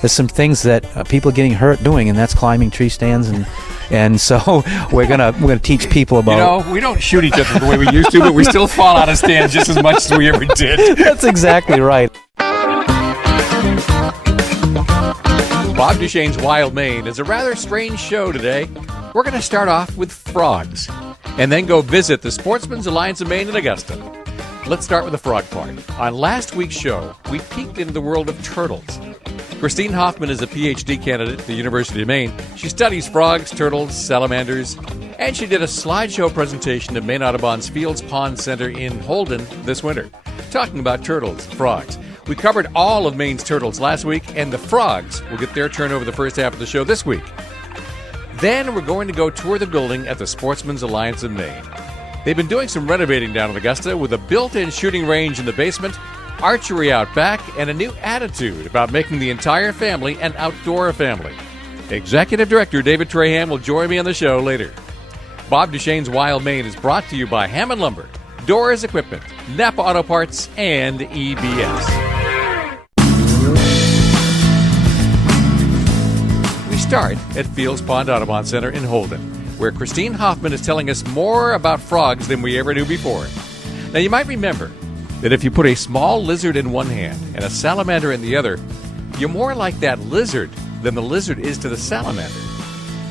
there's some things that people are getting hurt doing, and that's climbing tree stands, and so we're gonna teach people about. We don't shoot each other the way we used to, but we still fall out of stands just as much as we ever did. That's exactly right. Bob Duchesne's Wild Maine is a rather strange show today. We're going to start off with frogs, and then go visit the Sportsman's Alliance of Maine in Augusta. Let's start with the frog part. On last week's show, we peeked into the world of turtles. Christine Hoffman is a PhD candidate at the University of Maine. She studies frogs, turtles, salamanders, and she did a slideshow presentation at Maine Audubon's Fields Pond Center in Holden this winter, talking about turtles and frogs. We covered all of Maine's turtles last week, and the frogs will get their turn over the first half of the show this week. Then we're going to go tour the building at the Sportsman's Alliance of Maine. They've been doing some renovating down in Augusta with a built-in shooting range in the basement, archery out back, and a new attitude about making the entire family an outdoor family. Executive Director David Trahan will join me on the show later. Bob Duchesne's Wild Maine is brought to you by Hammond Lumber, Doors Equipment, Napa Auto Parts, and EBS. We start at Fields Pond Audubon Center in Holden, where Christine Hoffman is telling us more about frogs than we ever knew before. Now, you might remember that if you put a small lizard in one hand and a salamander in the other, you're more like that lizard than the lizard is to the salamander.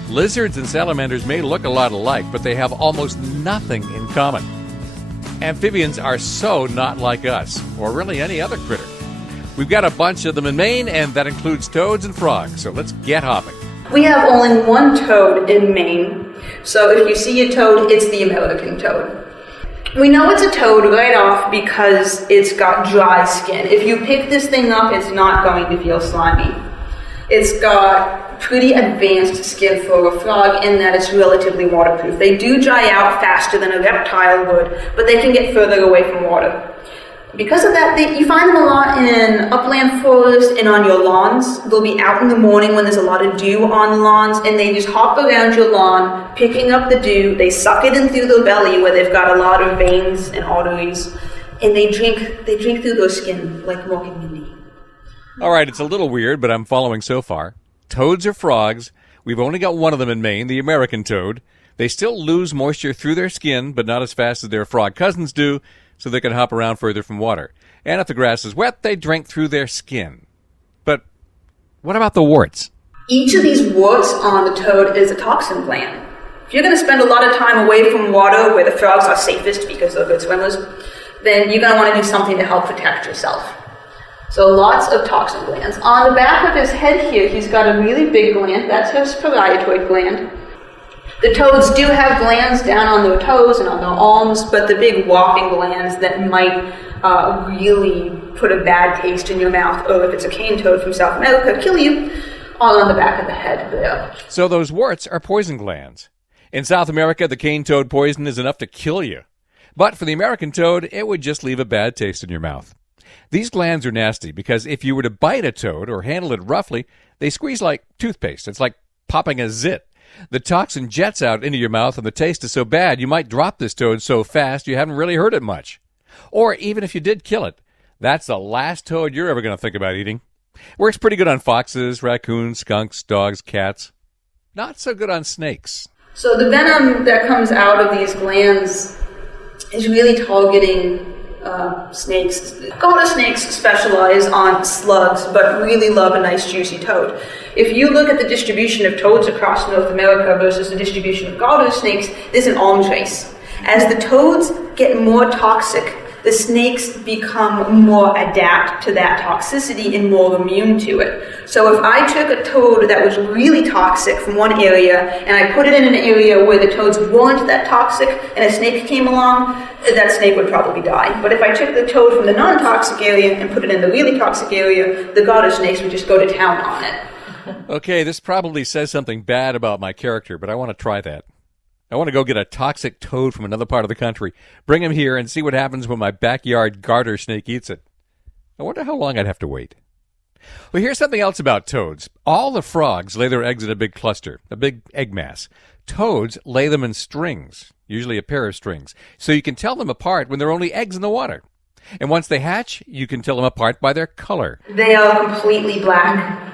Lizards and salamanders may look a lot alike, but they have almost nothing in common. Amphibians are so not like us, or really any other critter. We've got a bunch of them in Maine, and that includes toads and frogs, so let's get hopping. We have only one toad in Maine, so if you see a toad, it's the American toad. We know it's a toad right off because it's got dry skin. If you pick this thing up, it's not going to feel slimy. It's got pretty advanced skin for a frog in that it's relatively waterproof. They do dry out faster than a reptile would, but they can get further away from water. Because of that, you find them a lot in upland forest and on your lawns. They'll be out in the morning when there's a lot of dew on the lawns, and they just hop around your lawn, picking up the dew. They suck it in through their belly where they've got a lot of veins and arteries, and they drink through their skin like milk and honey. All right, it's a little weird, but I'm following so far. Toads are frogs. We've only got one of them in Maine, the American toad. They still lose moisture through their skin, but not as fast as their frog cousins do, so they can hop around further from water. And if the grass is wet, they drink through their skin. But what about the warts? Each of these warts on the toad is a toxin gland. If you're going to spend a lot of time away from water where the frogs are safest because they're good swimmers, then you're going to want to do something to help protect yourself. So lots of toxin glands. On the back of his head here, he's got a really big gland. That's his parietoid gland. The toads do have glands down on their toes and on their arms, but the big walking glands that might really put a bad taste in your mouth, or if it's a cane toad from South America, kill you, all on the back of the head there. So those warts are poison glands. In South America, the cane toad poison is enough to kill you. But for the American toad, it would just leave a bad taste in your mouth. These glands are nasty because if you were to bite a toad or handle it roughly, they squeeze like toothpaste. It's like popping a zit. The toxin jets out into your mouth, and the taste is so bad you might drop this toad so fast you haven't really hurt it much. Or even if you did kill it, that's the last toad you're ever going to think about eating. Works pretty good on foxes, raccoons, skunks, dogs, cats. Not so good on snakes. So the venom that comes out of these glands is really targeting snakes. Garter snakes specialize on slugs, but really love a nice juicy toad. If you look at the distribution of toads across North America versus the distribution of garter snakes, there's an arms race. As the toads get more toxic, the snakes become more adapt to that toxicity and more immune to it. So if I took a toad that was really toxic from one area and I put it in an area where the toads weren't that toxic and a snake came along, that snake would probably die. But if I took the toad from the non-toxic area and put it in the really toxic area, the garter snakes would just go to town on it. Okay, this probably says something bad about my character, but I want to try that. I want to go get a toxic toad from another part of the country, bring him here, and see what happens when my backyard garter snake eats it. I wonder how long I'd have to wait. Well, here's something else about toads. All the frogs lay their eggs in a big cluster, a big egg mass. Toads lay them in strings, usually a pair of strings, so you can tell them apart when there are only eggs in the water. And once they hatch, you can tell them apart by their color. They are completely black.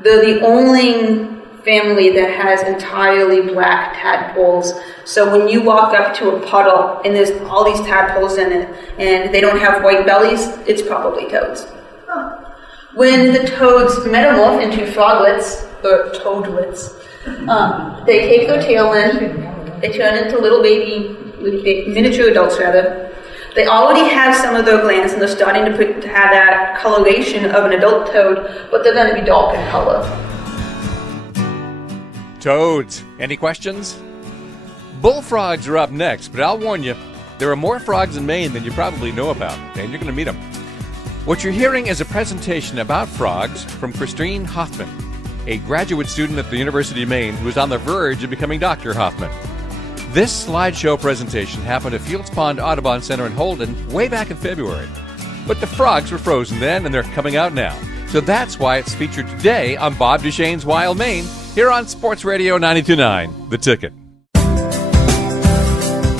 They're the only family that has entirely black tadpoles. So when you walk up to a puddle and there's all these tadpoles in it and they don't have white bellies, it's probably toads. When the toads metamorph into froglets, or toadlets, they take their tail in, they turn into little miniature adults rather. They already have some of their glands and they're starting to have that coloration of an adult toad, but they're going to be dark in color. Toads. Any questions? Bullfrogs are up next, but I'll warn you, there are more frogs in Maine than you probably know about, and you're going to meet them. What you're hearing is a presentation about frogs from Christine Hoffman, a graduate student at the University of Maine who is on the verge of becoming Dr. Hoffman. This slideshow presentation happened at Fields Pond Audubon Center in Holden way back in February. But the frogs were frozen then, and they're coming out now. So that's why it's featured today on Bob Duchesne's Wild Maine, here on Sports Radio 92.9, The Ticket.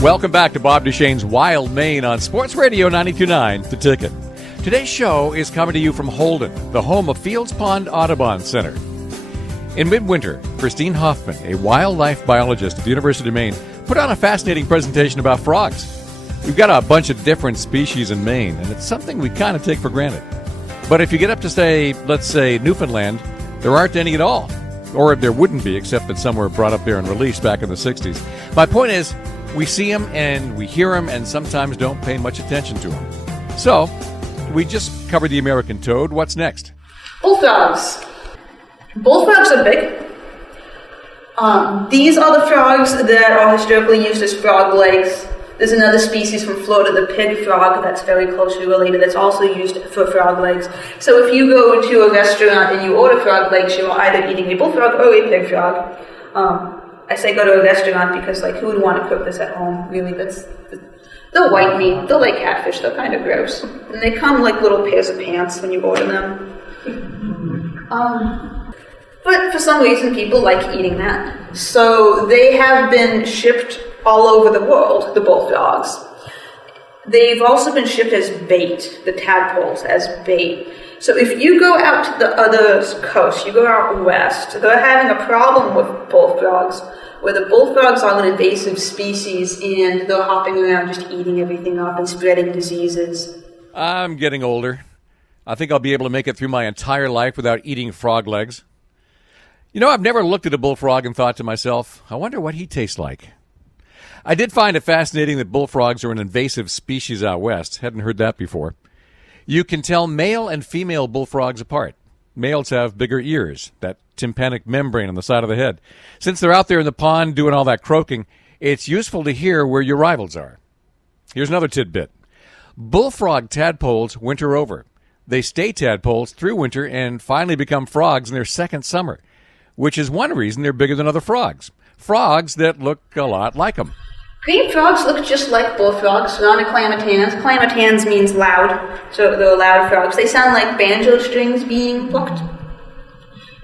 Welcome back to Bob Duchesne's Wild Maine on Sports Radio 92.9, The Ticket. Today's show is coming to you from Holden, the home of Fields Pond Audubon Center. In midwinter, Christine Hoffman, a wildlife biologist at the University of Maine, put on a fascinating presentation about frogs. We've got a bunch of different species in Maine, and it's something we kind of take for granted. But if you get up to, let's say, Newfoundland, there aren't any at all. Or there wouldn't be, except that some were brought up there and released back in the 60s. My point is, we see them and we hear them and sometimes don't pay much attention to them. So, we just covered the American toad. What's next? Bullfrogs. Bullfrogs are big. These are the frogs that are historically used as frog legs. There's another species from Florida, the pig frog, that's very closely related, that's also used for frog legs. So if you go to a restaurant and you order frog legs, you're either eating a bullfrog or a pig frog. I say go to a restaurant because, who would want to cook this at home? Really, they're white meat, they're like catfish, they're kind of gross. And they come like little pairs of pants when you order them. But for some reason, people like eating that. So they have been shipped all over the world, the bullfrogs. They've also been shipped as bait, the tadpoles as bait. So if you go out to the other coast, you go out west, they're having a problem with bullfrogs, where the bullfrogs are an invasive species and they're hopping around just eating everything up and spreading diseases. I'm getting older. I think I'll be able to make it through my entire life without eating frog legs. You know, I've never looked at a bullfrog and thought to myself, I wonder what he tastes like. I did find it fascinating that bullfrogs are an invasive species out west. Hadn't heard that before. You can tell male and female bullfrogs apart. Males have bigger ears, that tympanic membrane on the side of the head. Since they're out there in the pond doing all that croaking, it's useful to hear where your rivals are. Here's another tidbit. Bullfrog tadpoles winter over. They stay tadpoles through winter and finally become frogs in their second summer, which is one reason they're bigger than other frogs. Frogs that look a lot like them. Green frogs look just like bullfrogs, non-clamatans. Clamatans means loud, so they're loud frogs. They sound like banjo strings being plucked.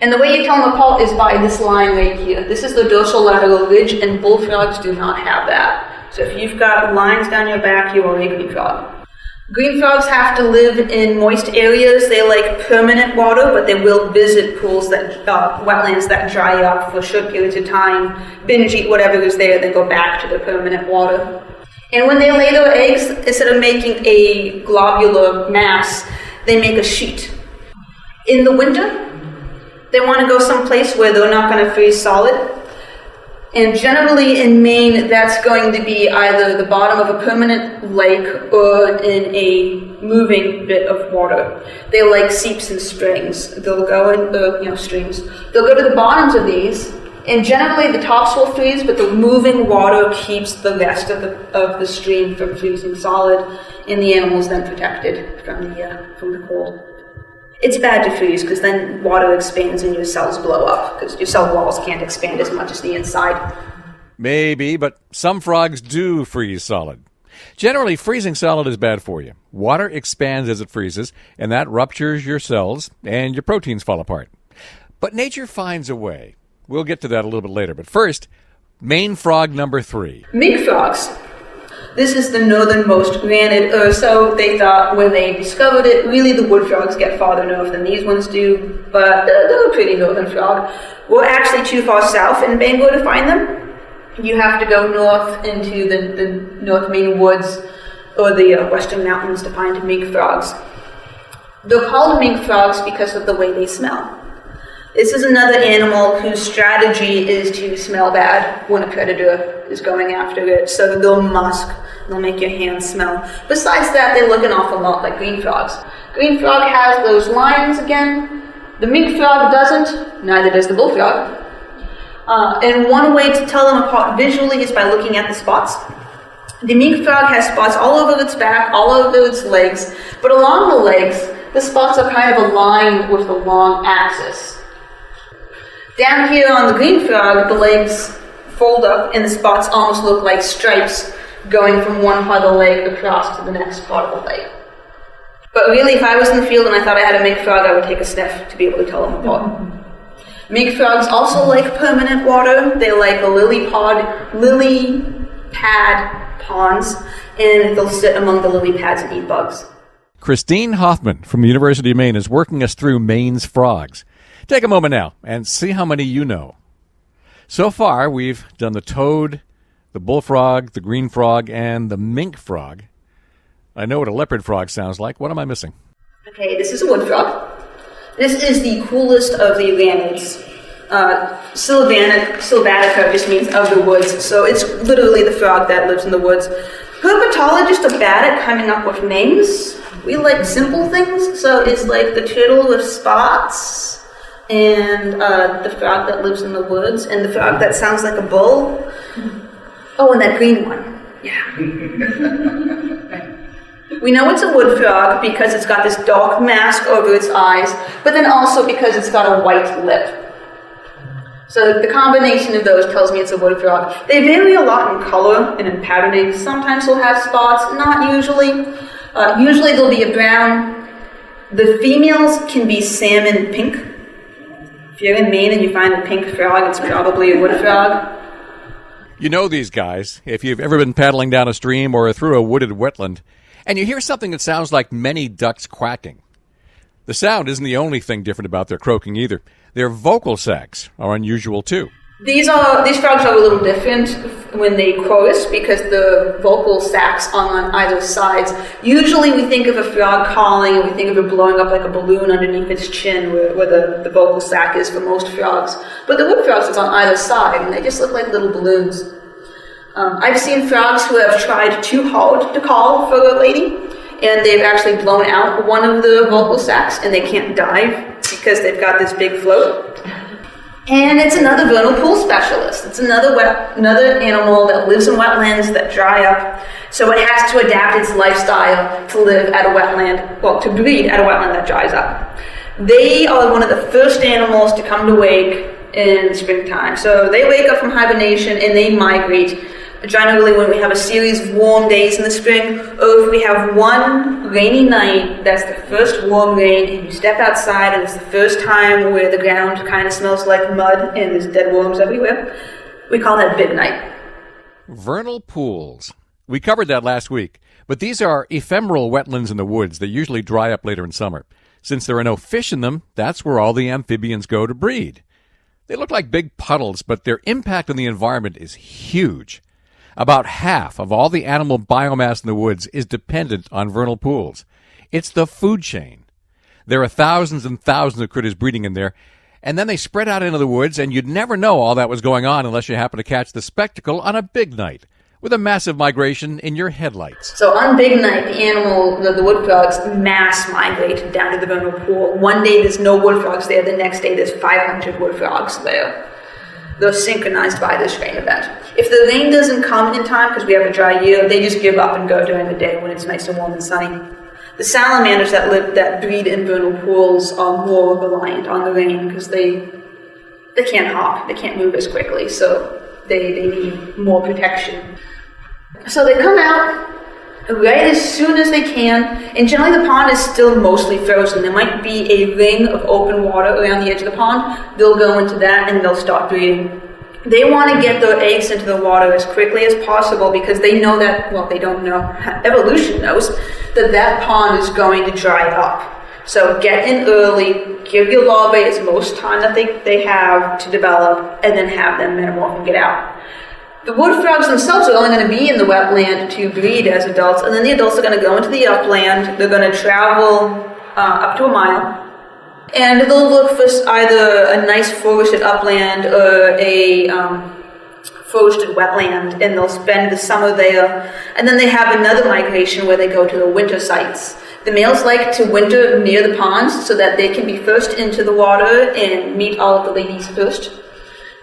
And the way you tell them apart is by this line right here. This is the dorsolateral ridge, and bullfrogs do not have that. So if you've got lines down your back, you are a green frog. Green frogs have to live in moist areas. They like permanent water, but they will visit pools wetlands that dry up for short periods of time, binge eat whatever is there, then go back to the permanent water. And when they lay their eggs, instead of making a globular mass, they make a sheet. In the winter, they want to go someplace where they're not going to freeze solid. And generally in Maine, that's going to be either the bottom of a permanent lake or in a moving bit of water. They like seeps and springs. They'll go in streams. They'll go to the bottoms of these, and generally the tops will freeze, but the moving water keeps the rest of the stream from freezing solid, and the animal's then protected from the cold. It's bad to freeze because then water expands and your cells blow up because your cell walls can't expand as much as the inside. Maybe, but some frogs do freeze solid. Generally, freezing solid is bad for you. Water expands as it freezes, and that ruptures your cells, and your proteins fall apart. But nature finds a way. We'll get to that a little bit later. But first, Maine frog number 3. Mink frogs. This is the northernmost granite, or so they thought when they discovered it. Really, the wood frogs get farther north than these ones do, but they're a pretty northern frog. We're actually too far south in Bangor to find them. You have to go north into the North Maine woods or the western mountains to find mink frogs. They're called mink frogs because of the way they smell. This is another animal whose strategy is to smell bad when a predator is going after it. So they'll musk, they'll make your hands smell. Besides that, they look an awful lot like green frogs. Green frog has those lines again. The mink frog doesn't, neither does the bullfrog. And one way to tell them apart visually is by looking at the spots. The mink frog has spots all over its back, all over its legs, but along the legs, the spots are kind of aligned with the long axis. Down here on the green frog, the legs fold up and the spots almost look like stripes going from one part of the leg across to the next part of the leg. But really, if I was in the field and I thought I had a mink frog, I would take a sniff to be able to tell them apart. Mink frogs also like permanent water. They like a lily pad ponds, and they'll sit among the lily pads and eat bugs. Christine Hoffman from the University of Maine is working us through Maine's frogs. Take a moment now and see how many you know. So far, we've done the toad, the bullfrog, the green frog, and the mink frog. I know what a leopard frog sounds like. What am I missing? Okay, this is a wood frog. This is the coolest of the renovated. Sylvatica just means of the woods, so it's literally the frog that lives in the woods. Herpetologists are bad at coming up with names. We like simple things, so it's like the turtle with spots, and the frog that lives in the woods, and the frog that sounds like a bull. Oh, and that green one. Yeah. We know it's a wood frog because it's got this dark mask over its eyes, but then also because it's got a white lip. So the combination of those tells me it's a wood frog. They vary a lot in color and in patterning. Sometimes they'll have spots, not usually. Usually they'll be a brown. The females can be salmon pink. If you're in Maine and you find a pink frog, it's probably a wood frog. You know these guys. If you've ever been paddling down a stream or through a wooded wetland, and you hear something that sounds like many ducks quacking. The sound isn't the only thing different about their croaking either. Their vocal sacs are unusual too. These frogs are a little different when they chorus because the vocal sacs are on either sides. Usually we think of a frog calling and we think of it blowing up like a balloon underneath its chin where the vocal sac is for most frogs. But the wood frogs is on either side and they just look like little balloons. I've seen frogs who have tried too hard to call for a lady, and they've actually blown out one of the vocal sacs, and they can't dive because they've got this big float. And it's another vernal pool specialist. It's another animal that lives in wetlands that dry up, so it has to adapt its lifestyle to live at a wetland, well, to breed at a wetland that dries up. They are one of the first animals to come to wake in the springtime. So they wake up from hibernation and they migrate. Generally, when we have a series of warm days in the spring, or if we have one rainy night, that's the first warm rain, and you step outside and it's the first time where the ground kind of smells like mud and there's dead worms everywhere, we call that big night. Vernal pools. We covered that last week, but these are ephemeral wetlands in the woods that usually dry up later in summer. Since there are no fish in them, that's where all the amphibians go to breed. They look like big puddles, but their impact on the environment is huge. About half of all the animal biomass in the woods is dependent on vernal pools. It's the food chain. There are thousands and thousands of critters breeding in there, and then they spread out into the woods, and you'd never know all that was going on unless you happen to catch the spectacle on a big night, with a massive migration in your headlights. So on big night, the wood frogs mass migrate down to the vernal pool. One day there's no wood frogs there, the next day there's 500 wood frogs there. They're synchronized by this rain event. If the rain doesn't come in time, because we have a dry year, they just give up and go during the day when it's nice and warm and sunny. The salamanders that breed in vernal pools are more reliant on the rain because they can't hop, they can't move as quickly, so they need more protection. So they come out right as soon as they can, and generally the pond is still mostly frozen. There might be a ring of open water around the edge of the pond. They'll go into that and they'll start breeding. They want to get their eggs into the water as quickly as possible because they know that, well, they don't know, evolution knows that pond is going to dry up. So get in early, give your larvae as most time that they have to develop, and then have them metamorph and get out. The wood frogs themselves are only going to be in the wetland to breed as adults, and then the adults are going to go into the upland. They're going to travel up to a mile, and they'll look for either a nice forested upland or a forested wetland, and they'll spend the summer there. And then they have another migration where they go to the winter sites. The males like to winter near the ponds so that they can be first into the water and meet all of the ladies first.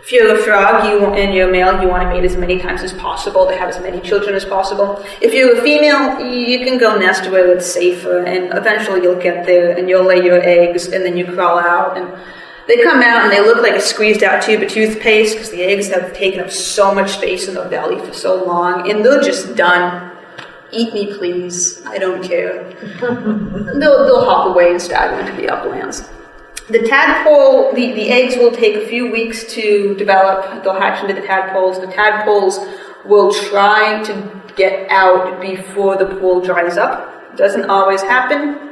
If you're a frog and you're a male, you want to mate as many times as possible to have as many children as possible. If you're a female, you can go nest where it's safer, and eventually you'll get there and you'll lay your eggs, and then you crawl out. And they come out and they look like a squeezed out tube of toothpaste because the eggs have taken up so much space in their belly for so long, and they're just done. Eat me, please. I don't care. They'll hop away and stagger into the uplands. The tadpole, the eggs will take a few weeks to develop. They'll hatch into the tadpoles. The tadpoles will try to get out before the pool dries up. It doesn't always happen.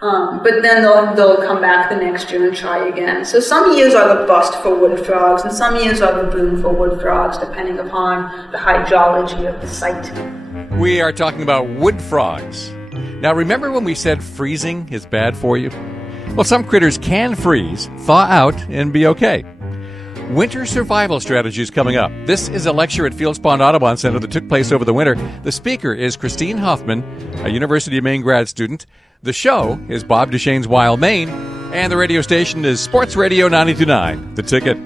But then they'll come back the next year and try again. So some years are the bust for wood frogs, and some years are the boom for wood frogs, depending upon the hydrology of the site. We are talking about wood frogs. Now, remember when we said freezing is bad for you? Well, some critters can freeze, thaw out, and be okay. Winter survival strategies coming up. This is a lecture at Fields Pond Audubon Center that took place over the winter. The speaker is Christine Hoffman, a University of Maine grad student. The show is Bob Duchesne's Wild Maine, and the radio station is Sports Radio 92.9, The Ticket.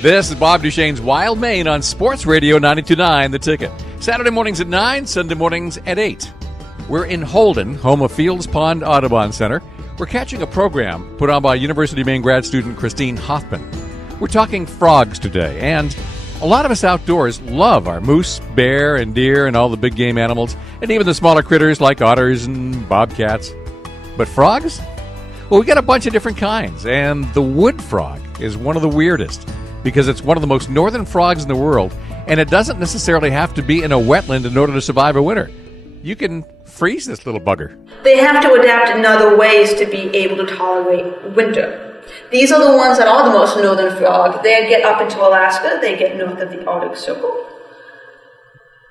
This is Bob Duchesne's Wild Maine on Sports Radio 92.9, The Ticket. Saturday mornings at 9, Sunday mornings at 8. We're in Holden, home of Fields Pond Audubon Center. We're catching a program put on by University of Maine grad student Christine Hoffman. We're talking frogs today, and a lot of us outdoors love our moose, bear, and deer, and all the big game animals, and even the smaller critters like otters and bobcats. But frogs? Well, we got a bunch of different kinds, and the wood frog is one of the weirdest, because it's one of the most northern frogs in the world, and it doesn't necessarily have to be in a wetland in order to survive a winter. You can freeze this little bugger. They have to adapt in other ways to be able to tolerate winter. These are the ones that are the most northern frog. They get up into Alaska, they get north of the Arctic Circle.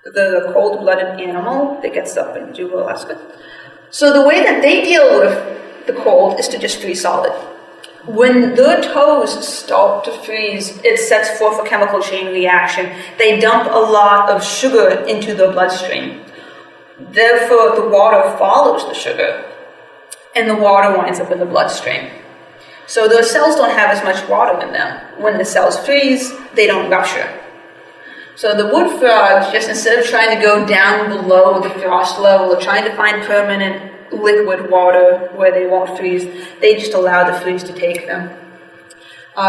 The cold-blooded animal that gets up into Alaska. So the way that they deal with the cold is to just freeze solid. When their toes start to freeze, it sets forth a chemical chain reaction. They dump a lot of sugar into their bloodstream. Therefore, the water follows the sugar, and the water winds up in the bloodstream. So their cells don't have as much water in them. When the cells freeze, they don't rupture. So the wood frogs, just instead of trying to go down below the frost level or trying to find permanent liquid water where they won't freeze, they just allow the freeze to take them.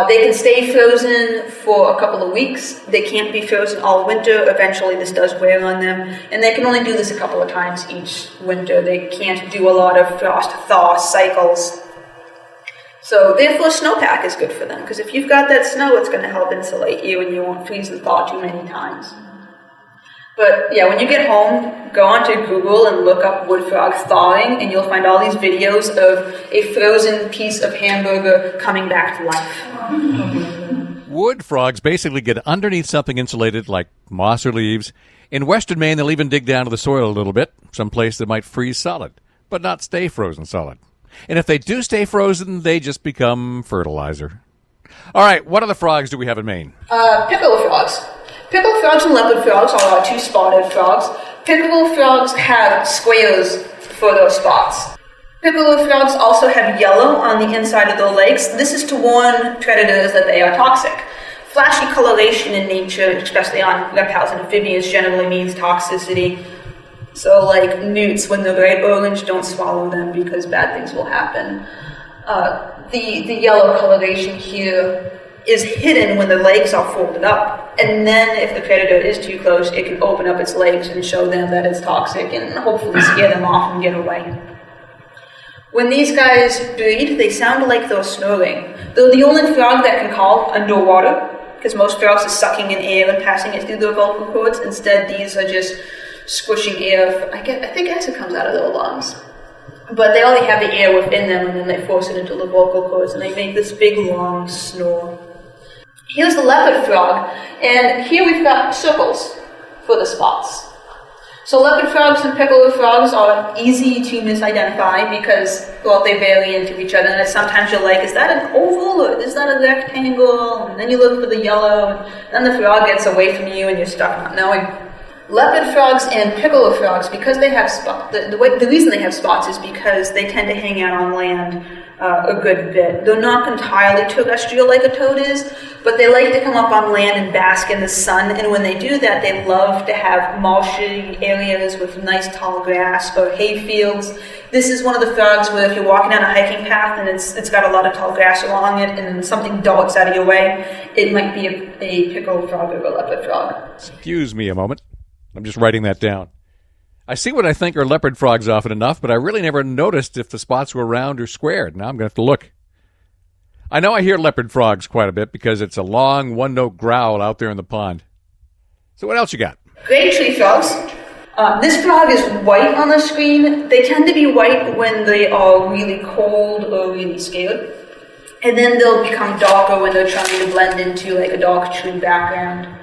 They can stay frozen for a couple of weeks. They can't be frozen all winter. Eventually this does wear on them, and they can only do this a couple of times each winter. They can't do a lot of frost thaw cycles. So therefore snowpack is good for them, because if you've got that snow, it's going to help insulate you and you won't freeze and thaw too many times. But yeah, when you get home, go onto Google and look up wood frogs thawing, and you'll find all these videos of a frozen piece of hamburger coming back to life. Wood frogs basically get underneath something insulated like moss or leaves. In western Maine, they'll even dig down to the soil a little bit, someplace that might freeze solid, but not stay frozen solid. And if they do stay frozen, they just become fertilizer. All right, what other frogs do we have in Maine? Pickerel frogs. Pickerel frogs and leopard frogs are our two spotted frogs. Pickerel frogs have squares for those spots. Pickerel frogs also have yellow on the inside of their legs. This is to warn predators that they are toxic. Flashy coloration in nature, especially on reptiles and amphibians, generally means toxicity. So like newts, when they're bright orange, don't swallow them because bad things will happen. The yellow coloration here is hidden when the legs are folded up. And then if the predator is too close, it can open up its legs and show them that it's toxic and hopefully scare them off and get away. When these guys breed, they sound like they're snoring. They're the only frog that can call underwater, because most frogs are sucking in air and passing it through their vocal cords. Instead, these are just squishing air. I think acid comes out of their lungs. But they only have the air within them, and then they force it into the vocal cords, and they make this big, long snore. Here's the leopard frog, and here we've got circles for the spots. So leopard frogs and piccolo frogs are easy to misidentify because, well, they vary into each other, and sometimes you're like, is that an oval or is that a rectangle? And then you look for the yellow, and then the frog gets away from you and you're stuck not knowing. Leopard frogs and piccolo frogs, because they have spots, the reason they have spots is because they tend to hang out on land a good bit. They're not entirely terrestrial like a toad is, but they like to come up on land and bask in the sun, and when they do that, they love to have marshy areas with nice tall grass or hay fields. This is one of the frogs where if you're walking down a hiking path and it's got a lot of tall grass along it and something darts out of your way, it might be a piccolo frog or a leopard frog. Excuse me a moment. I'm just writing that down. I see what I think are leopard frogs often enough, but I really never noticed if the spots were round or squared. Now I'm going to have to look. I know I hear leopard frogs quite a bit because it's a long one-note growl out there in the pond. So what else you got? Great tree frogs. This frog is white on the screen. They tend to be white when they are really cold or really scared. And then they'll become darker when they're trying to blend into like a dark tree background.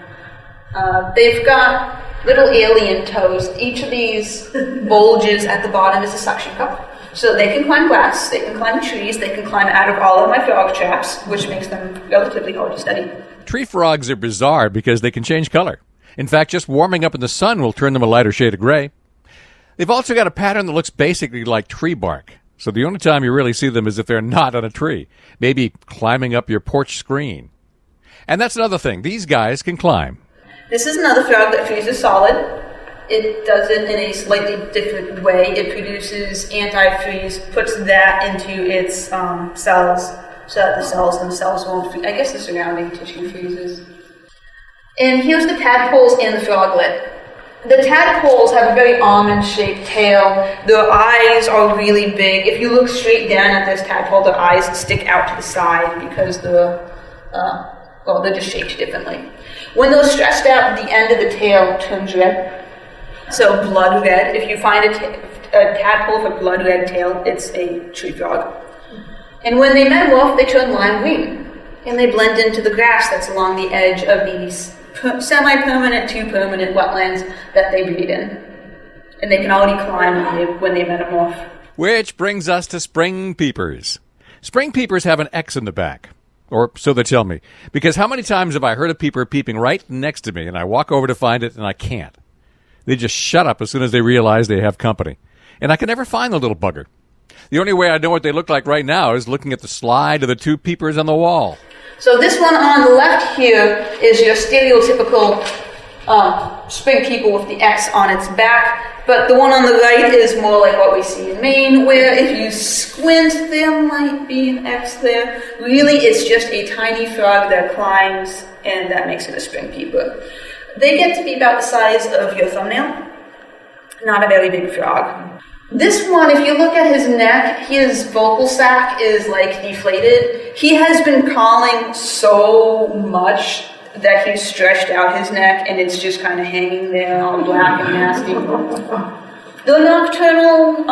They've got little alien toes. Each of these bulges at the bottom is a suction cup. So they can climb glass, they can climb trees, they can climb out of all of my frog traps, which makes them relatively hard to study. Tree frogs are bizarre because they can change color. In fact, just warming up in the sun will turn them a lighter shade of gray. They've also got a pattern that looks basically like tree bark. So the only time you really see them is if they're not on a tree, maybe climbing up your porch screen. And that's another thing. These guys can climb. This is another frog that freezes solid. It does it in a slightly different way. It produces antifreeze, puts that into its cells so that the cells themselves won't freeze. I guess the surrounding tissue freezes. And here's the tadpoles and the froglet. The tadpoles have a very almond-shaped tail. Their eyes are really big. If you look straight down at this tadpole, their eyes stick out to the side because they're just shaped differently. When they're stressed out, the end of the tail turns red. So blood red. If you find a tadpole with a blood red tail, it's a tree frog. And when they metamorph, they turn lime green. And they blend into the grass that's along the edge of these semi-permanent to permanent wetlands that they breed in. And they can already climb when they metamorph. Which brings us to spring peepers. Spring peepers have an X in the back. Or so they tell me. Because how many times have I heard a peeper peeping right next to me, and I walk over to find it, and I can't? They just shut up as soon as they realize they have company. And I can never find the little bugger. The only way I know what they look like right now is looking at the slide of the two peepers on the wall. So this one on the left here is your stereotypical spring peeper with the X on its back. But the one on the right is more like what we see in Maine, where if you squint, there might be an X there. Really, it's just a tiny frog that climbs, and that makes it a spring peeper. They get to be about the size of your thumbnail. Not a very big frog. This one, if you look at his neck, his vocal sac is like deflated. He has been calling so much that he's stretched out his neck and it's just kind of hanging there all black and nasty. They're nocturnal,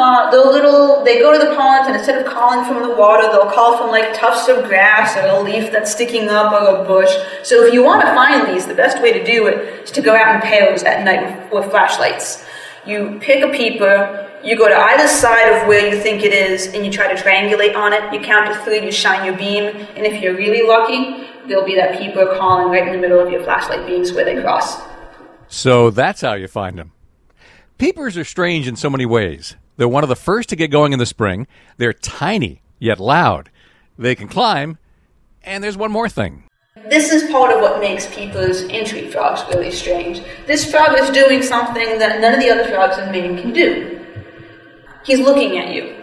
they go to the ponds and instead of calling from the water, they'll call from like tufts of grass or a leaf that's sticking up or a bush. So if you want to find these, the best way to do it is to go out in pairs at night with flashlights. You pick a peeper, you go to either side of where you think it is and you try to triangulate on it. You count to 3, you shine your beam, and if you're really lucky, there'll be that peeper calling right in the middle of your flashlight beams where they cross. So that's how you find them. Peepers are strange in so many ways. They're one of the first to get going in the spring. They're tiny, yet loud. They can climb. And there's one more thing. This is part of what makes peepers and tree frogs really strange. This frog is doing something that none of the other frogs in Maine can do. He's looking at you.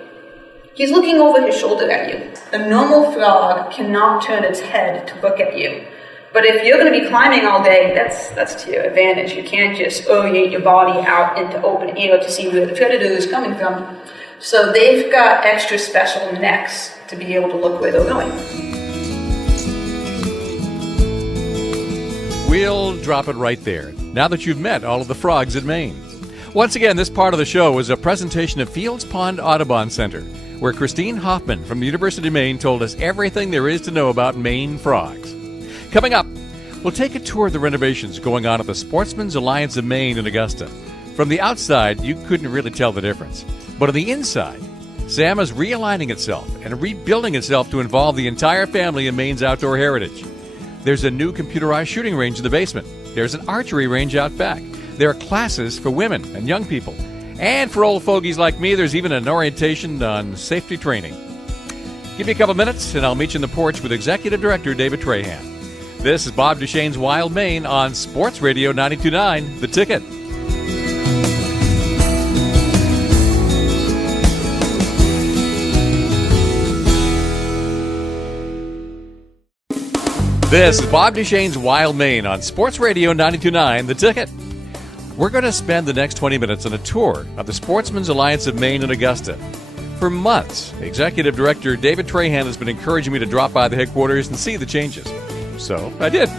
he's looking over his shoulder at you. A normal frog cannot turn its head to look at you. But if you're going to be climbing all day, that's to your advantage. You can't just orient your body out into open air to see where the predator is coming from. So they've got extra special necks to be able to look where they're going. We'll drop it right there, now that you've met all of the frogs in Maine. Once again, this part of the show is a presentation of Fields Pond Audubon Center, where Christine Hoffman from the University of Maine told us everything there is to know about Maine frogs. Coming up, we'll take a tour of the renovations going on at the Sportsman's Alliance of Maine in Augusta. From the outside, you couldn't really tell the difference. But on the inside, SAM is realigning itself and rebuilding itself to involve the entire family in Maine's outdoor heritage. There's a new computerized shooting range in the basement. There's an archery range out back. There are classes for women and young people. And for old fogies like me, there's even an orientation on safety training. Give me a couple minutes, and I'll meet you in the porch with Executive Director David Trahan. This is Bob Duchesne's Wild Maine on Sports Radio 92.9, The Ticket. This is Bob Duchesne's Wild Maine on Sports Radio 92.9, The Ticket. We're going to spend the next 20 minutes on a tour of the Sportsman's Alliance of Maine in Augusta. For months, Executive Director David Trahan has been encouraging me to drop by the headquarters and see the changes. So I did.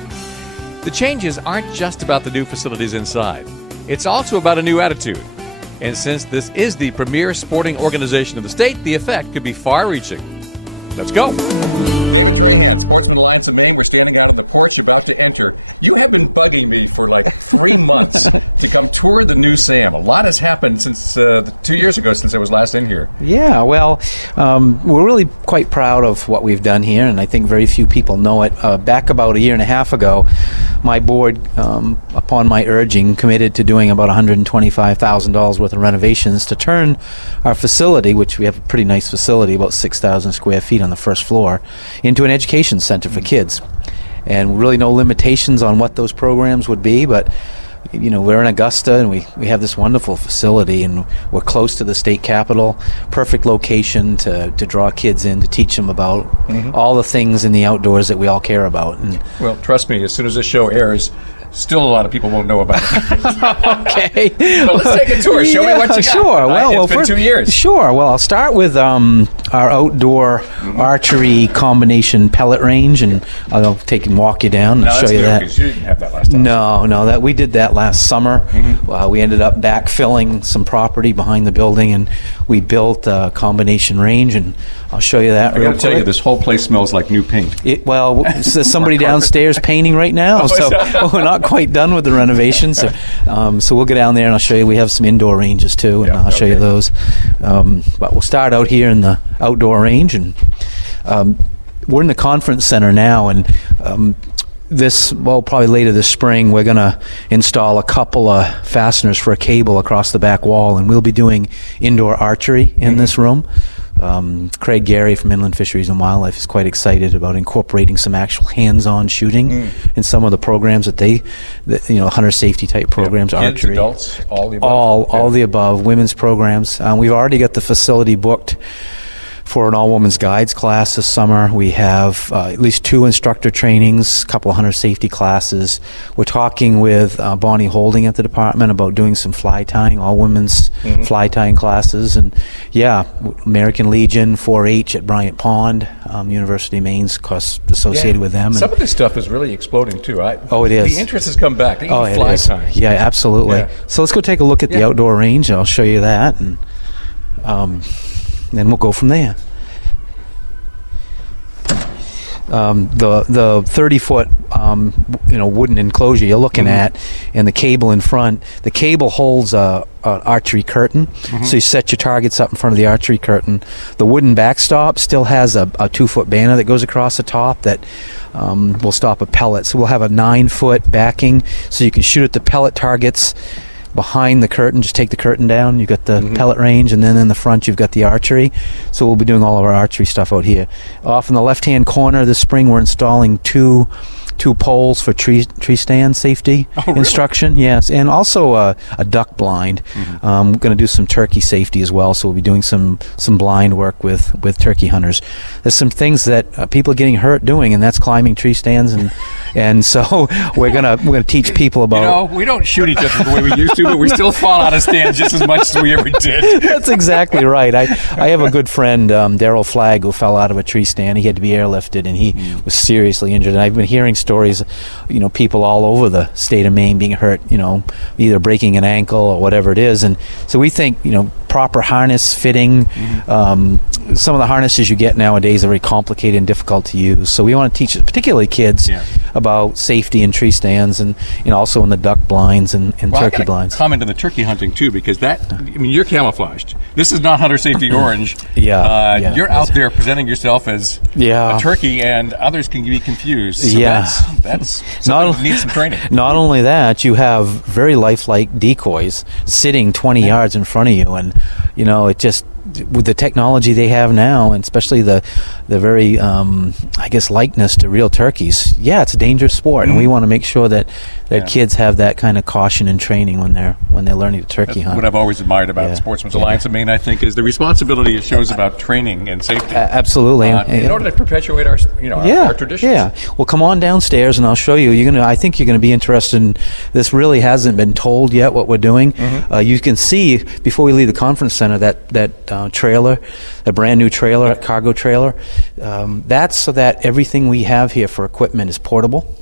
The changes aren't just about the new facilities inside. It's also about a new attitude. And since this is the premier sporting organization of the state, the effect could be far-reaching. Let's go. David Trahan, Sportsman Alliance of Maine. We're standing out on the porch about to enter. You have been bugging me for like 3 months to come tour the new SAM. A lot has happened since 2 years ago since I was last in here. Yeah, well, we're really quite proud of what we've done here, and I think very few people know it. Back about a year and a half ago, my board, upon my urging, committed to doing about $125,000 worth of renovations to turn our facility, which we have a pretty nice facility, about 6,000 square feet on the first floor, into an education center for kids. And really no limitations on what those programs would be, but you know, we're in Augusta and we have this wonderful facility, and we're close to the state capitol, perfect location to draw kids in, to teach them about all the things in the outdoors that we all care about. And well, trust me, as soon as this show airs, still a lot of people won't know about it. Okay. Well, let's take a tour. Show me what you got. Sure. Well, it's been 2 years. Sure. Well, I'll start with our outdoor archery combination pellet range, and I'll take and walk you down and show you that. You didn't have that last time. No, that we did that last summer. We ended up backfilling some property behind the building, and we built a combination range, and I'll show you that. I got to tell you, this whole place smells like new paint. There's somebody downstairs painting right now, so we're not quite done with the renovations. So we'll go down there and I'll show you. We have some indoor ranges too, and I'll show you those. But we'll start out here in the outdoor range, and we're in the conference center now, and probably later this spring, we're going to install a couple of fasteners for a cable across the back wall, and we'll be doing indoor archery in this room. Craig Gary from Inland Fisheries and Wildlife is quite excited about incorporating some actual hands-on shooting in some of the programs that hunter safety type programs, kids, archery, adults, all the above. All the above, women's programs. We've already got the facility booked for an all-women's guides class this summer. We have at least 2 instructor trainings, a couple of hunter safety classes. We're talking with Bonnie Holding at the department about doing some fly tying, all-women's fly tying classes. And American Legion, 4-H at Bryant Pond, University of Maine's course associated with them. Some of this stuff is really exploding too. It is. The interest has come back. Fly tying. Yeah, absolutely. Yeah. So let's go take a look at the outdoor range, and I'll show you that. And then we'll go from there. The 30-foot wooden enclosure you're looking at, and the cable in front. The cable holds an archery curtain, so you set your targets up in front of the archery curtain. The wooden backstop still has a 2-foot banner that goes across the top that will stop a pellet. So we'll have a 9-foot backing, so you can shoot at the pellet targets behind the curtain, just take the curtain down, you've got the pellet range, and then in the front you've got the archery. So we'll be doing all of our archery stuff out here. Off in the left-hand corner this spring, we're installing two poles for tree stand safety instruction. Yes, and also a duck blind. We're going to do some turkey safety as well, so we'll be doing some blind work with turkey hunters. There's some things that people are getting hurt doing, and that's climbing tree stands, and so we're gonna teach people about. We don't shoot each other the way we used to, but we still fall out of stands just as much as we ever did. That's exactly right. I have a good friend, Daryl Flagg, who fell out of a tree stand. He had to be airlifted, and he was seriously injured. And I've been hearing stories, people all over the state of Maine being hurt, either breaking an ankle or whatever it is. And so we think, proper harness fitting. Some of the harnesses you get nowadays are very complicated and difficult to use. So we want to teach, particularly kids, about safety in tree stands and also in the duck blinds and turkey blinds. Comment on the turkey hunting too, because you're camouflaged. This is not hunter safety orange. You're out there presenting yourself as a turkey, and others can be confused. So that's something that needs some training. Not only that, you have very lifelike decoys sitting 20 yards in front of you, and it just, with the technology they have now, and especially the very likeness to real turkeys, it's a dangerous sport, and we want to make sure that kids have that kind of caution and training when they're learning to turkey hunt. What I've always admired about the Sportsman's Alliance of Maine, I think, is the responsibility it shows about training and safety. Absolutely, in order to perpetuate our traditions. Yeah. Well, come on downstairs, and I'll show you. I think you're going to be interested in this. Really hasn't been told yet what we're doing. You can see before we leave the conference center that trailer, a brand new trailer, cargo trailer. That's so that everything we have here for equipment is portable.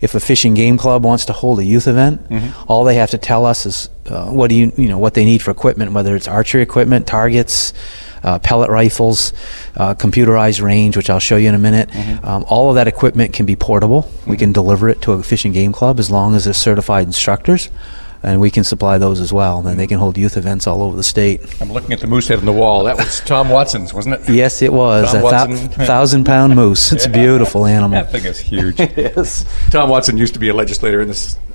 If a fishing game club wants to hold a youth event, all they have to tell us is what they need for equipment, whether it's archery equipment, targets, pellet rifles, computerized range, which I'll show you in a minute. All of that equipment can be portable. We can deliver it to a fishing game club as long as they're certified instructors. And we can supply those as well. Then they can hold youth events all over the state. I'm looking at the moose head on the wall. That was Tom Watson's, wasn't it? Yes, it was. Tom Watson. 1,000-pound moose. It's a beautiful animal. That thing is huge. It is. Tom Watson used to be a legislator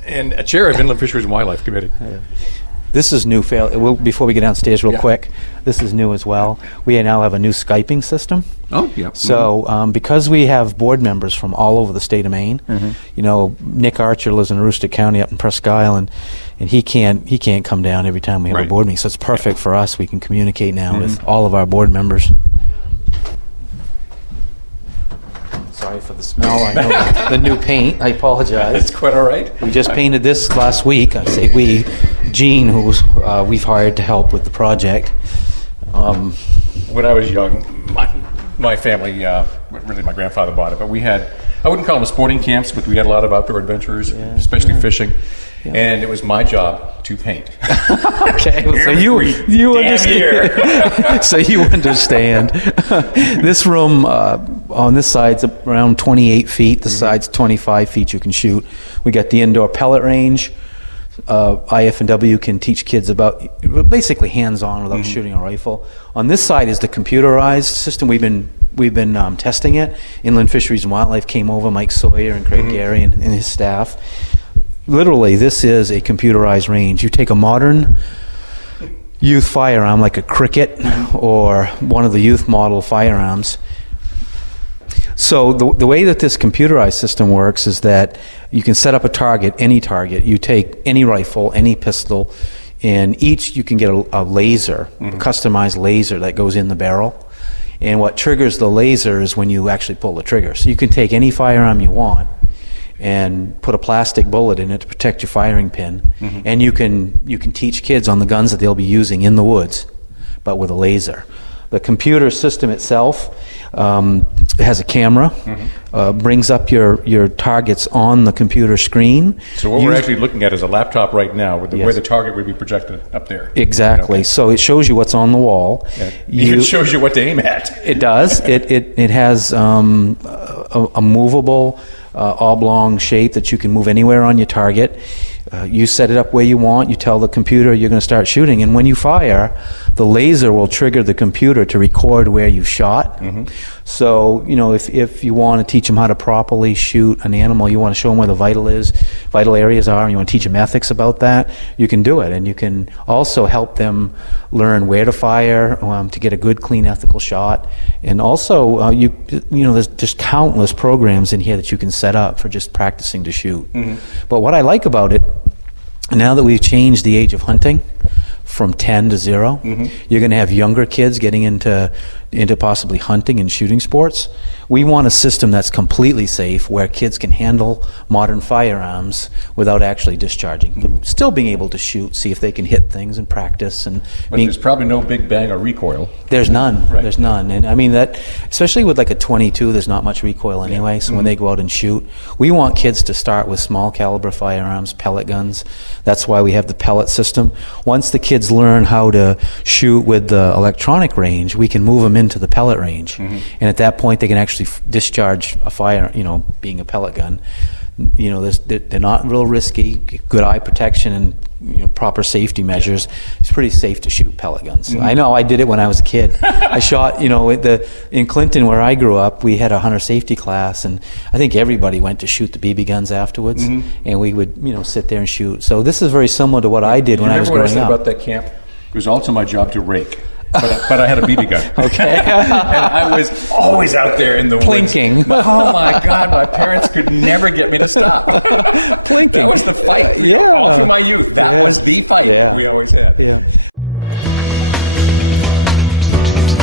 and a chair of Inland Fisheries and Wildlife Committee. This is new. Before we get downstairs real quick, this is new as well. We now have a new Skyping system. Oh, yeah. So because we have board members from all over the state of Maine, Nick Archer lives in Aroostook County up in Presque Isle, and he can't come down every time we have a board meeting. So it's perfect for us. We can communicate now with all of our board members. Sorry for the smell. I know the new paint. I apologize. It's quite all right. We just painted this last week. I say we. Gene, who we've hired to help with the project. When I was young, my family, really my grandfather bought it, but we had, I wouldn't call them sporting camps, but we had a lot of outdoor adventures, especially fishing. And it was my job to paint. Okay, so you understand. So you understand. This room on this side's around 28 feet. The side's 25 feet you can shoot. We got the indoor pellet range. IF&W can teach kids about basically hands-on without shooting a rifle. On this side is the computerized system. We've been testing it. Inland Fisheries and Wildlife came over, Mike Sawyer and Craig Gary and his staff. Literally, this is a computerized range. You take a modern youth firearm like a Cricket or one of the youth model firearms. So the way that this computerized system works is that you can set up a target, any target. You take any rifle, any pistol, and each you can get a laser, a customized laser that goes in the barrel. And what triggers the laser is when you actually pull the trigger. So you can take any firearm you want and put a plastic bullet in it to protect your firing pin. And you can teach kids on the guns that they'll be using in the woods, but with a laser. The computer system itself has a camera, brings up your targets on the computer screen. So what we're actually looking at is a laptop right now with where the target would be projected up there. Exactly. Okay. So it shows you what's on the wall. It shows you what to aim at. It does. It has a movable oblong shape that you can move anywhere on your target. You set it up where you want. You tell the computer you're going to start shooting, and when you fire, the laser will trigger the computer to record where you shot. So, if you want to teach them how to properly shoot an animal, you want to show them where the vital areas are, and you want to teach them ethics about that, you can do it. And you can also help them learn where to fire, to get a good, clean, ethical shot. And also, there's just countless programs in here that you can set up for just practicing to shoot. But what I like about it, now that we've changed the age of hunting from 10 to 0, you're going to have younger kids getting into possibly hunting and shooting sports. We want a system that's completely safe, where kids can handle modern firearms without actually discharging. Still being able to shoot, see if they can hit things and practice. But there's probably no big bang or recoil. There's none. Right. There's none. And I mean, that, especially with like a 22, there's not much recoil anyway. So when they go out and shoot, we want kids to start with small caliber firearms, pellet guns. That's why we have the pellet system. Once the kids learn how to shoot with the electronic range, we can move them into the pellet range. And at that point, they can actually discharge a fire, being a pellet gun. They're not real risky, good eye protection and proper safety measures. It's pretty safe to shoot pellet guns. I know, I did it when I was a kid. I shot, in Clinton, where I grew up, we had a hunter safety class, and I think everybody went to shoot the BB guns afterwards, and we would, sit there and shoot. So this is very similar to what I did when I was growing up. Remember what I said about that camp? It was also my job to rake. But I had a BB gun. Okay. And I was always out there in the Plinking. woods. Oh my God, my parents could never get me to stop. Plinking. That was the fight. All through my youth. That was the fight we always had. Yeah.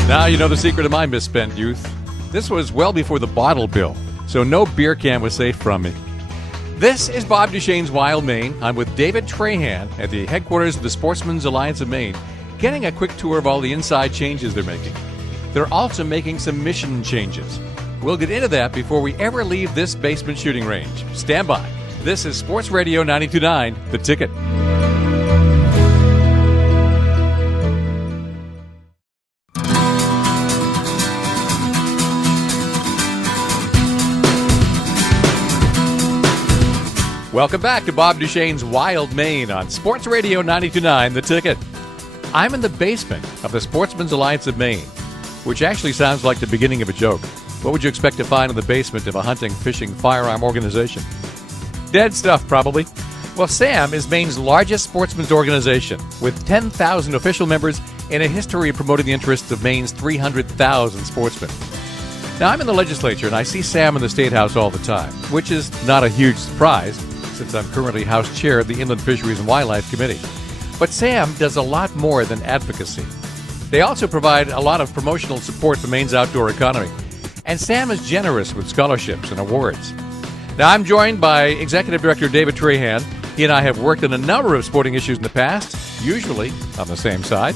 Now you know the secret of my misspent youth. This was well before the bottle bill, so no beer can was safe from me. This is Bob Duchesne's Wild Maine. I'm with David Trahan at the headquarters of the Sportsman's Alliance of Maine, getting a quick tour of all the inside changes they're making. They're also making some mission changes. We'll get into that before we ever leave this basement shooting range. Stand by. This is Sports Radio 92.9, The Ticket. Welcome back to Bob Duchesne's Wild Maine on Sports Radio 92.9, The Ticket. I'm in the basement of the Sportsman's Alliance of Maine, which actually sounds like the beginning of a joke. What would you expect to find in the basement of a hunting, fishing, firearm organization? Dead stuff, probably. Well, SAM is Maine's largest sportsman's organization, with 10,000 official members and a history of promoting the interests of Maine's 300,000 sportsmen. Now, I'm in the legislature, and I see SAM in the State House all the time, which is not a huge surprise, since I'm currently House Chair of the Inland Fisheries and Wildlife Committee. But SAM does a lot more than advocacy. They also provide a lot of promotional support for Maine's outdoor economy. And SAM is generous with scholarships and awards. Now, I'm joined by Executive Director David Trahan. He and I have worked on a number of sporting issues in the past, usually on the same side.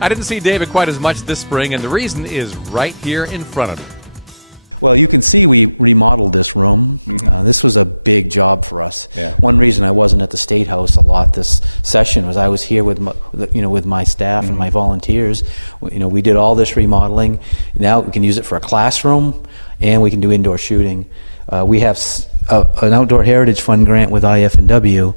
I didn't see David quite as much this spring, and the reason is right here in front of me. Well, you can see we remodeled this room. This was a big job for us. Yeah. One reason I wasn't at the State House a lot this session was I was here with my staff and my volunteers. We did all this remodeling. Now we can use it for a classroom, and we can do indoor shooting. We have an Outdoor Heritage Fund grant with IF&W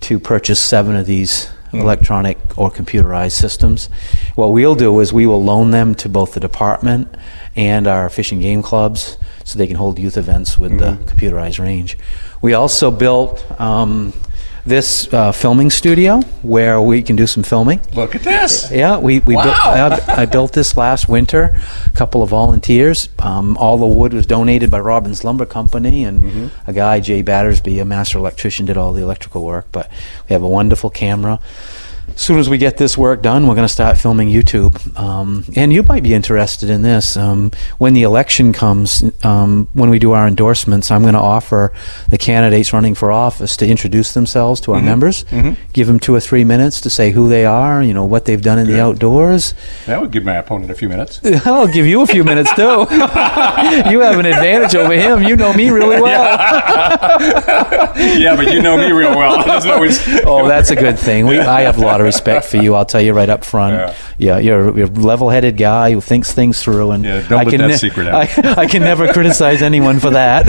to purchase 7 of these electronic or computerized systems. What we'll do is we will loan them to both the department and our fishing game clubs so they can hold youth events with the computerized range. We also built this filming studio where we can do some filming. Look at this. Yeah, we Wow. I built this last winter. A couple of volunteers. All the wood was donated by Robbins Lumber Company, and a guy, Jay Battersby, a master electrician, did all the electrical work. But we have a wonderful camera. As soon as we get this work done, we're going to start filming YouTube. And you might be interested in this. When the election comes, when we do our endorsements, I'm going to offer the candidates running for office to introduce themselves to our members, give them 2 or 3 minutes to say who they are, what they've done in the outdoors. That would give my opponent a few minutes. I'll give you a few minutes, too. You have an advantage over him. You know me really well. Yeah, but you know me real well. Oh, that's a good thing. I have a lot of respect for you. I'll tell you right up front. Yeah, you're a level-headed guy who thinks things through, and don't let that secret out. I can never criticize anyone for that.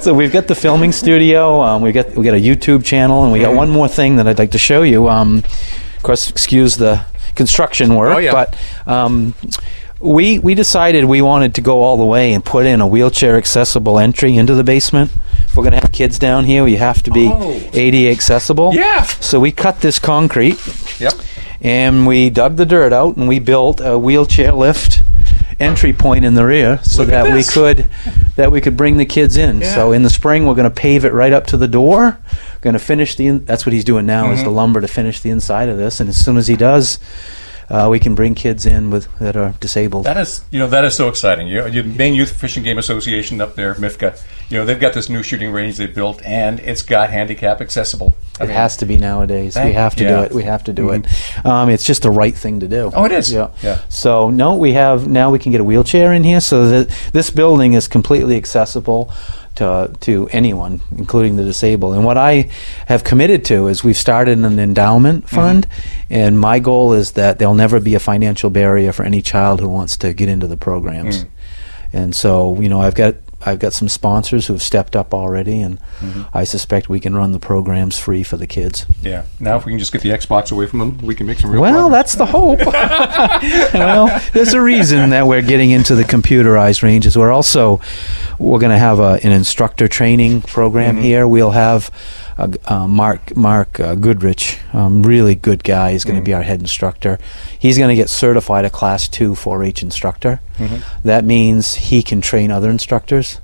So we've got the filming studio. We got a YouTube channel, and we got one more thing that I'd like to show you. Of course, excuse the construction work, but We decided we wanted to go all the way and put in a wheelchair accessible entry into the basement. If we're going to have kids down here, we have to be ADA accessible. Yeah. So we cut this concrete. Yep. And we dug the dirt out, and we built a wheelchair lift entry point in the rear so that we could bring the kids in. Yeah. So in the spring, we're going to pave it right up to the door. Going to finish that's what he's doing now, is the lumber to finish the inside of this. And as soon as he does, we can bring kids in that are disabled. That is so exciting. Maine Youth Fishing Game Association up there, MIFGA, they've got this new shooting range they built, and it's got handicap accessible. It has to be nowadays. We have to do it. We have to do it. It's just the right thing to do. Oh, it is. Yeah. Yeah. So now we can get a wheelchair in here, so that this building is completely accessible to anyone, including the disabled. And what I have committed to is we've started an endowment fund, and my goal is that there'll never be a financial barrier for any child who wants to get into the programs. And so, I've got some sponsors who have stepped up already, and I suspect we can run the programs free for the kids. Yeah. Now, if we can just get the Xbox away from them, we can make some real Well, progress. that's the hope. Well, there's a reason that we're getting into the computerized ranges. We're going to have an instructor training program here. We'll have Mark Goodrich, really good guy. He's going to be our head instructor. He's going to get certified a Class 2 4-H instructor. That means he can train other instructors.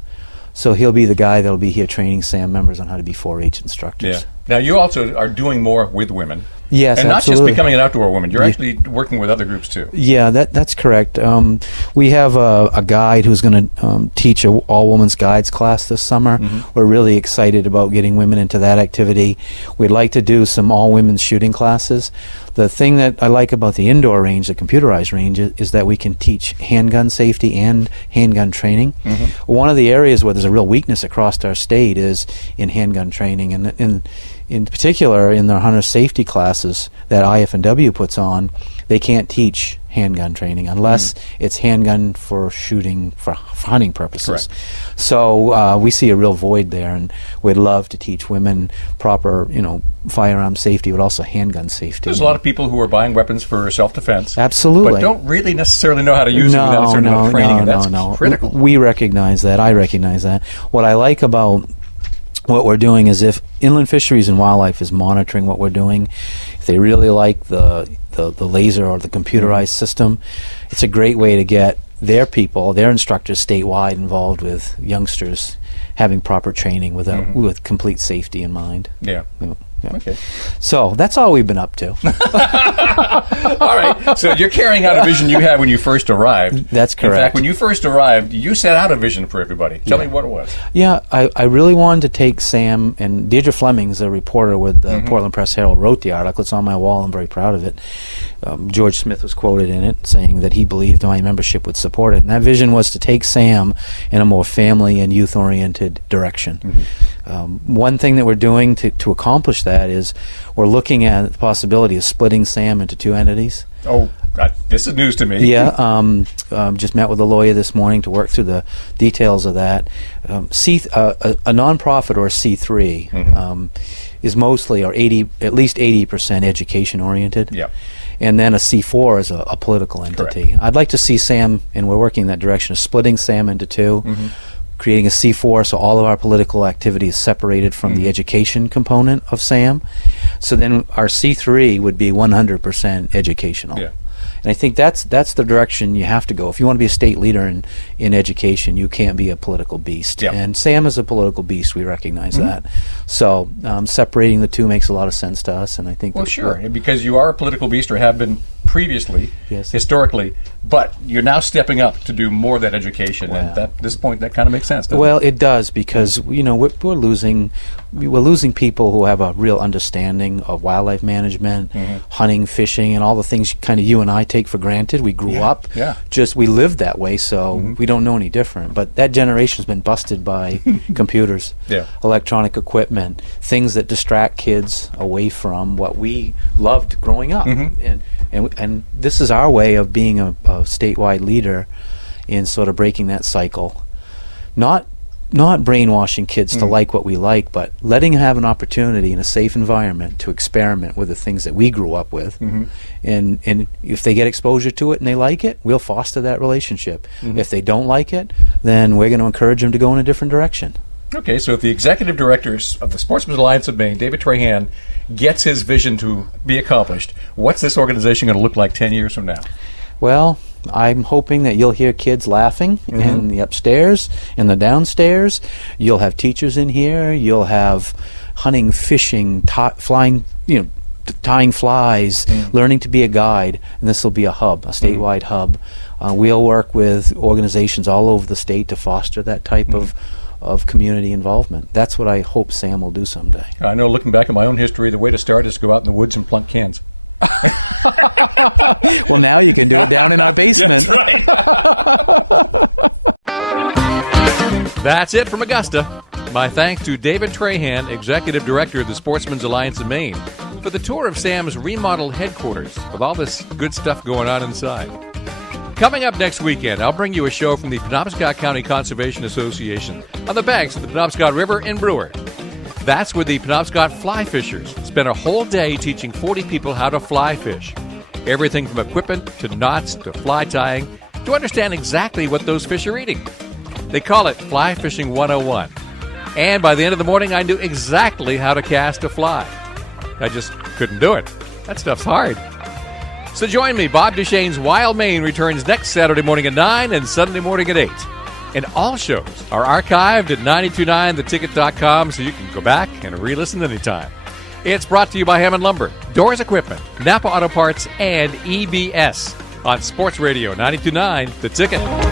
So he'll be the guy that'll be here training SAM members on how to be 4-H instructors. Yeah. Now, you also are doing more with women. Yes, and absolutely. not just becoming an outdoor woman. You're actually working with other groups, too. Yeah, that's correct. We have a guide who's going to teach an all-women's guides class this summer. We're really excited about getting women into that activity. We'd like to do some all-women's shooting classes. The thing that I like about the indoor range, the computerized range, is that we can teach handgun safety and handgun training. One of the areas where there's a real weakness across our state is in handgun training, and in particular in their hunter safety classes that IF&W puts on, they can't teach handgun training unless it's handgun for shooting for hunting purposes. Correct. So we see a real void there, and we'd love to teach women proper, firearm safety, but also handgun safety. There's a lot of people who are buying weapons for self-defense. Absolutely. But don't really necessarily know how to use them without a certain amount of training, and that's critical. We recognize that. I recognize that. What I like about what we're doing is, if Inland Fisheries and Wildlife is monitoring what we're doing, if they really like the laser or the computerized system, it's a great way to get their people, their instructors statewide involved with youngsters having proper training with complete safety in mind. Yeah. Yeah. Okay. So that's all we've been up to. All right. So you're carrying out a vision you had when you first arrived. That's correct. In fact, when you first arrived, you set out a vision for everybody. Tell me what it was. Yeah, I really wanted to take SAM, and Deirdre Fleming's a reporter with the Portland Press Herald, wrote the article. It's on my wall. I'm very proud of it. George Smith was quoted in it saying that he believed my membership would support it. And that vision was to take SAM in a more family and youth-oriented direction. One thing that we're doing to accomplish that is we're looking at the possibility of splitting SAM into two entities. Oh, God, this is news to me. Yeah, just met with a lawyer this morning to work through the details of that. A nonprofit, or a C3, is mostly, or at least 80% education oriented. Yeah. And then a C4 is a political entity. Correct. I'd like to see SAM, and we're working in that direction, of splitting SAM into two, creating a C4, so all of our political activity is separated from the education component of SAM. So then our C3 would be 100% educational. Yeah. And I think that's the direction you have to go. If you want to be a state leader in education, you can't be a political beast. Yeah. And SAM is a political beast. We recognize that. So separating the two makes a lot of sense to us. And I think Well, sure, because you are a political beast, or have been previously, Yes. historically, but you're now stepping up to do more of that education. And at this point, that kind of makes sense, doesn't Well, it? it does, because we're losing people who have a real understanding of wildlife management, hunting, fishing, and all the things kind of you and I take for granted. We grew up, we lived that way, so we don't know any different. But that generation's been busted by computers, electronic equipment, things that distract kids away from what we loved growing up. And this is our way of being a statewide leader in sort of breaking that cycle. Not not brainwashing kids to like what we like, but letting them have an opportunity in a safe environment to experiment with the things that we grew up with. And if they get exposure to it and they like it, we'll foster that relationship. If they don't like it, then we're going to encourage them to go in a different direction. Okay, so if the executive directors of the Sportsman's Alliance of Maine, David Trahan, gets his vision to be accomplished, what's this organization going to look like 10 years from now? Well, I'm hoping that you'll hear kids laughing in the upstairs, in the downstairs. You'll have teachers in here. You'll have hunting, fishing, flying, tying flies, learning to be a guide. And this will be a hub, a statewide hub. We'll work with organizations all over the state to foster that type of community involvement. That's what I hope Sam will do someday. I know, looking back at my own history, the way to start is to go out in the woods and plunk cans. Well, now you can do it down in our basement. That's right. That's it from Augusta. My thanks to David Trahan, Executive Director of the Sportsman's Alliance of Maine, for the tour of Sam's remodeled headquarters with all this good stuff going on inside. Coming up next weekend, I'll bring you a show from the Penobscot County Conservation Association on the banks of the Penobscot River in Brewer. That's where the Penobscot fly fishers spent a whole day teaching 40 people how to fly fish. Everything from equipment to knots to fly tying to understand exactly what those fish are eating. They call it Fly Fishing 101. And by the end of the morning, I knew exactly how to cast a fly. I just couldn't do it. That stuff's hard. So join me. Bob Duchesne's Wild Maine returns next Saturday morning at 9 and Sunday morning at 8. And all shows are archived at 929theticket.com, so you can go back and re-listen anytime. It's brought to you by Hammond Lumber, Doors Equipment, Napa Auto Parts, and EBS on Sports Radio 929 The Ticket.